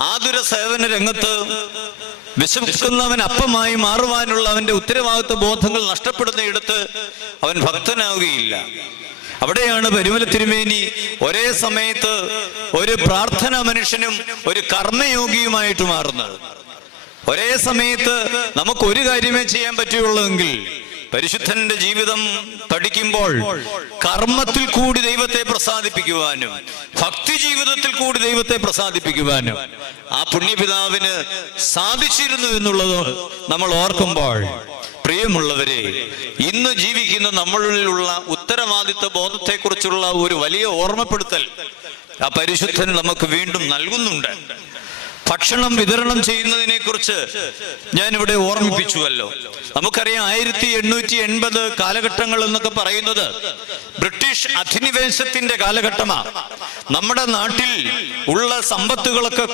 ആതുര സേവന രംഗത്ത് വിശമിക്കുന്നവൻ അപ്പമായി മാറുവാനുള്ള അവന്റെ ഉത്തരവാദിത്വ ബോധങ്ങൾ നഷ്ടപ്പെടുന്നയിടത്ത് അവൻ ഭക്തനാവുകയില്ല. അവിടെയാണ് പരിമല തിരുമേനി ഒരേ സമയത്ത് ഒരു പ്രാർത്ഥന മനുഷ്യനും ഒരു കർമ്മയോഗിയുമായിട്ട് മാറുന്നത്. ഒരേ സമയത്ത് നമുക്ക് ഒരു കാര്യമേ ചെയ്യാൻ പറ്റുള്ളൂവെങ്കിൽ പരിശുദ്ധന്റെ ജീവിതം പഠിക്കുമ്പോൾ കർമ്മത്തിൽ കൂടി ദൈവത്തെ പ്രസാദിപ്പിക്കുവാനും ഭക്തി ജീവിതത്തിൽ കൂടി ദൈവത്തെ പ്രസാദിപ്പിക്കുവാനും ആ പുണ്യപിതാവിന് സാധിച്ചിരുന്നു എന്നുള്ളത് നമ്മൾ ഓർക്കുമ്പോൾ. പ്രിയമുള്ളവരെ ഇന്ന് ജീവിക്കുന്ന നമ്മളിലുള്ള ഉത്തരവാദിത്വ ബോധത്തെക്കുറിച്ചുള്ള ഒരു വലിയ ഓർമ്മപ്പെടുത്തൽ ആ പരിശുദ്ധൻ നമുക്ക് വീണ്ടും നൽകുന്നുണ്ട്. ഭക്ഷണം വിതരണം ചെയ്യുന്നതിനെ കുറിച്ച് ഞാനിവിടെ ഓർമ്മിപ്പിച്ചുവല്ലോ. നമുക്കറിയാം ആയിരത്തി എണ്ണൂറ്റി എൺപത് കാലഘട്ടങ്ങൾ എന്നൊക്കെ പറയുന്നത് ബ്രിട്ടീഷ് അധിനിവേശത്തിന്റെ കാലഘട്ടമാണ് നമ്മുടെ നാട്ടിൽ ഉള്ള സമ്പത്തുകളൊക്കെ